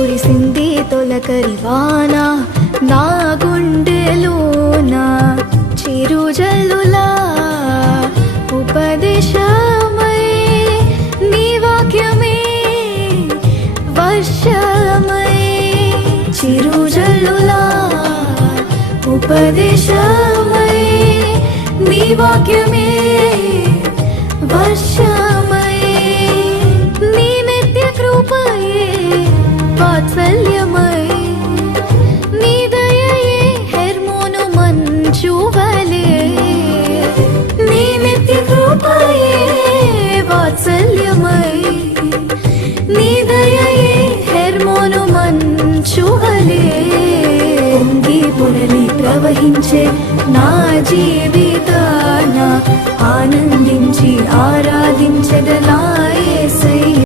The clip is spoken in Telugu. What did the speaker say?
కురిసింది తొలకరివాన నా గుండెలోన చిరుజల్లులా ఉపదేశమై నీ వాక్యమే వర్షమై చిరుజల్లులా ఉపదేశమై నీ వాక్యమే వర్షమై నీ నిత్య కృపయే వాత్సల్యమై నీ దయయే హెర్మోను మంచువలే నీ నిత్య కృపయే వాత్సల్యమై నీ దయయే హెర్మోను మంచువలే పొంగి పొరలి ప్రవహించే నా జీవితాన ఆనందించి ఆరాధించెదలా